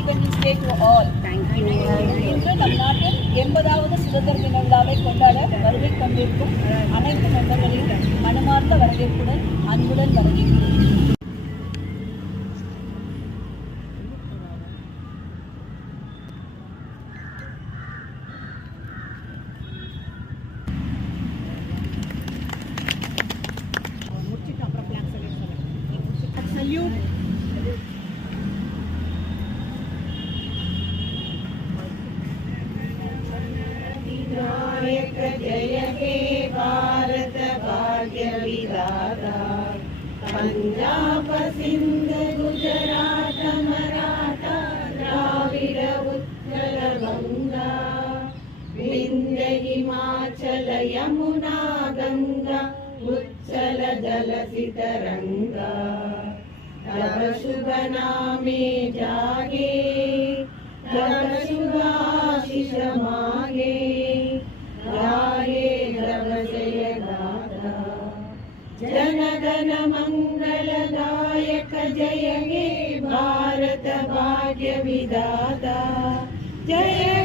Independence Day to all. Thank you. இன்று நம் நாட்டில் 80வது சுதந்திர தின விழாவை கொண்டாட வருகை கொண்டிருக்கும் அனைத்து மெம்பர்களையும் மனமார்ந்த வரவேற்புடன் அன்புடன் வரவேற்கிறேன். Salute. नायक जय हे भारत भाग्य विधाता पंजाब सिंध गुजरात मराठा द्राविड उत्कल गंगा विंध्य हिमाचल यमुना गंगा उच्चल जलसि तरंगा तव शुभ नामे जागे तव शुभ आशीष मागे गाये तव जय गाथा जन गण मंगलदायक जय हे भारत भाग्य विधाता जय